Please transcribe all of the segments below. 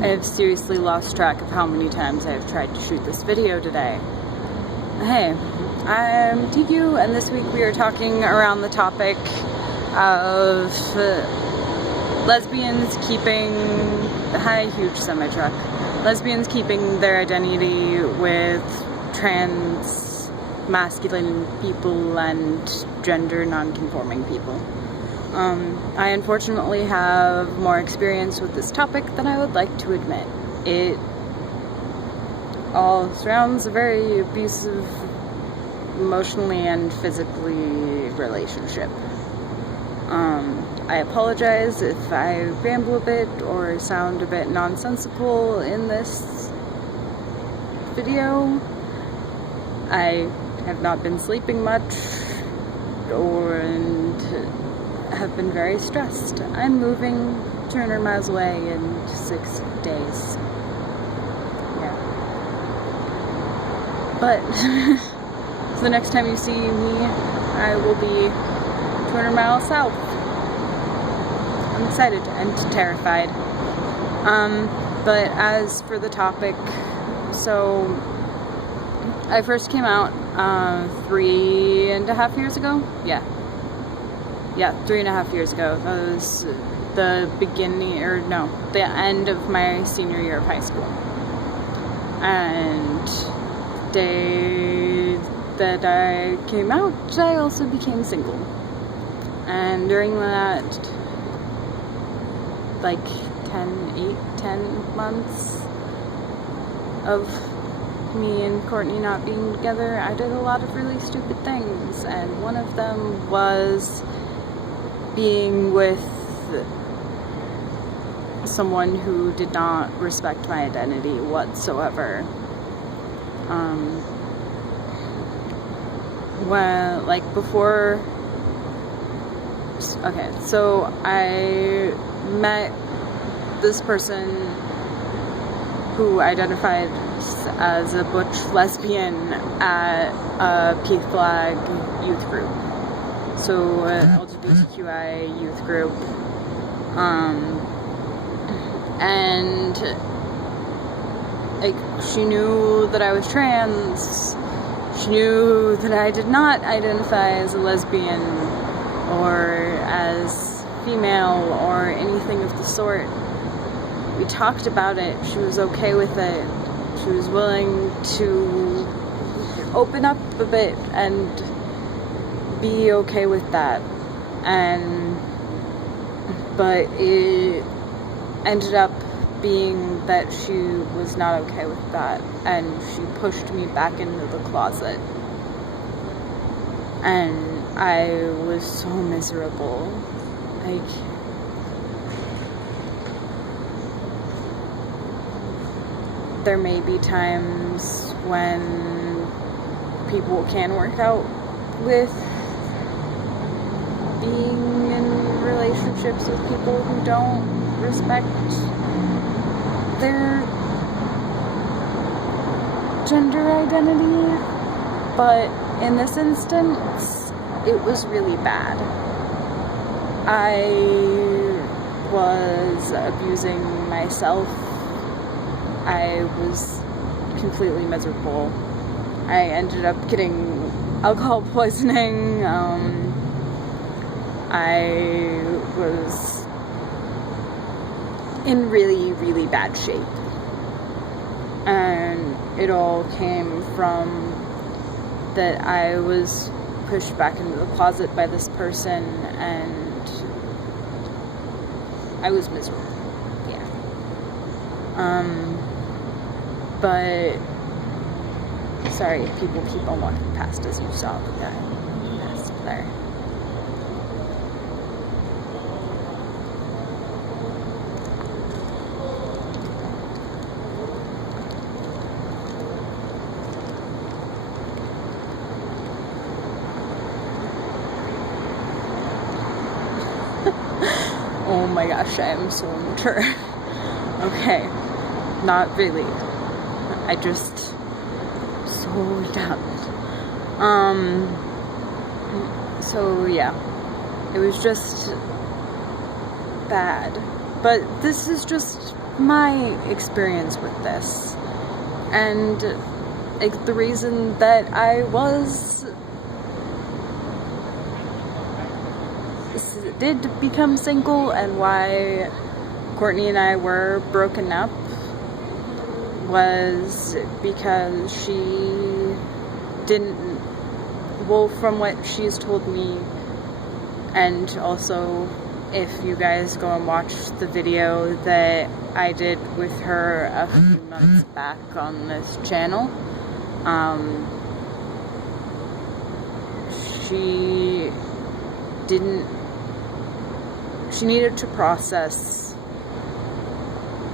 I have seriously lost track of how many times I have tried to shoot this video today. Hey, I'm Teague, and this week we are talking around the topic of lesbians keeping, huge semi-truck, lesbians keeping their identity with trans, masculine people and gender non-conforming people. I unfortunately have more experience with this topic than I would like to admit. It all surrounds a very abusive, emotionally and physically relationship. I apologize if I ramble a bit or sound a bit nonsensical in this video. I have not been sleeping much and have been very stressed. I'm moving 200 miles away in 6 days. Yeah. But so the next time you see me, I will be 200 miles south. I'm excited and terrified. But as for the topic, so I first came out 3.5 years ago. Yeah, 3.5 years ago. That was the the end of my senior year of high school. And the day that I came out, I also became single. And during that, like 10 months of me and Courtney not being together, I did a lot of really stupid things, and one of them was being with someone who did not respect my identity whatsoever. So I met this person who identified as a butch lesbian at a PFLAG youth group. So LGBTQI youth group. And she knew that I was trans. She knew that I did not identify as a lesbian or as female or anything of the sort. We talked about it. She was okay with it. She was willing to open up a bit and be okay with that. But it ended up being that she was not okay with that, and she pushed me back into the closet. And I was so miserable. There may be times when people can work out with being in relationships with people who don't respect their gender identity, but in this instance, it was really bad. I was abusing myself. I was completely miserable. I ended up getting alcohol poisoning. I was in really, really bad shape. And it all came from that I was pushed back into the closet by this person, and I was miserable. Yeah. But sorry, people keep on walking past, as you saw the guy passed there. Oh my gosh, I am so mature. Okay, not really. I just so dumb. So yeah, it was just bad. But this is just my experience with this. And like the reason that I did become single and why Courtney and I were broken up was because she didn't, well, from what she's told me, and also if you guys go and watch the video that I did with her a few months back on this channel, she needed to process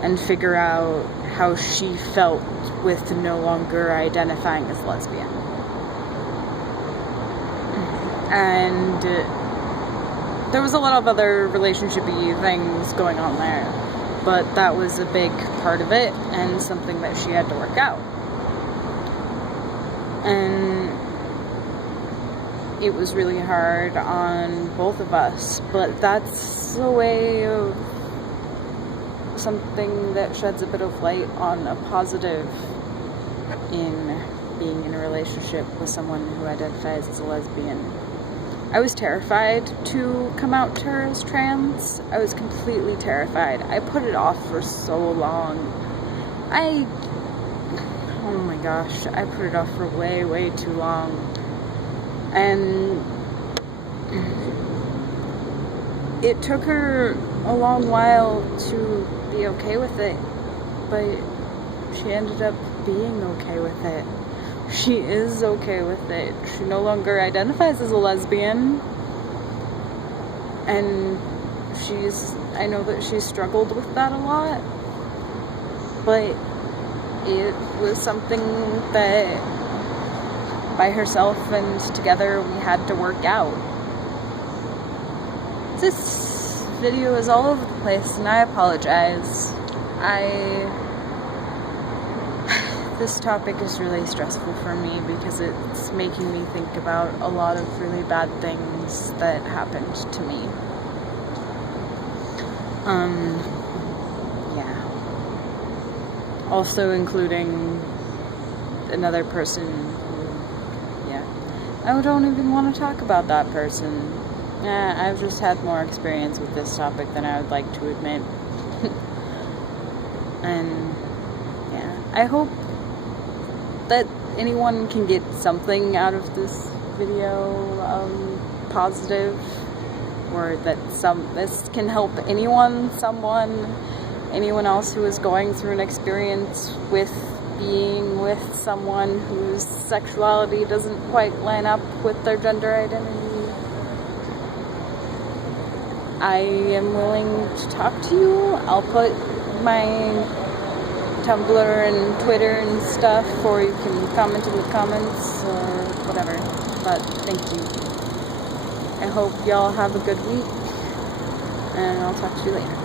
and figure out how she felt with no longer identifying as lesbian. And there was a lot of other relationship-y things going on there, but that was a big part of it and something that she had to work out. And it was really hard on both of us, but that's a way of something that sheds a bit of light on a positive in being in a relationship with someone who identifies as a lesbian. I was terrified to come out to her as trans. I was completely terrified. I put it off for so long. Oh my gosh, I put it off for way, way too long. And it took her a long while to be okay with it, but she ended up being okay with it. She is okay with it. She no longer identifies as a lesbian, and I know that she struggled with that a lot, but it was something that by herself and together we had to work out. This video is all over the place and I apologize. This topic is really stressful for me because it's making me think about a lot of really bad things that happened to me. Yeah. Also including another person who, yeah. I don't even want to talk about that person. I've just had more experience with this topic than I would like to admit. And, yeah. I hope that anyone can get something out of this video positive, or that this can help anyone else who is going through an experience with being with someone whose sexuality doesn't quite line up with their gender identity. I am willing to talk to you. I'll put my Tumblr and Twitter and stuff, or you can comment in the comments or whatever. But thank you. I hope y'all have a good week, and I'll talk to you later.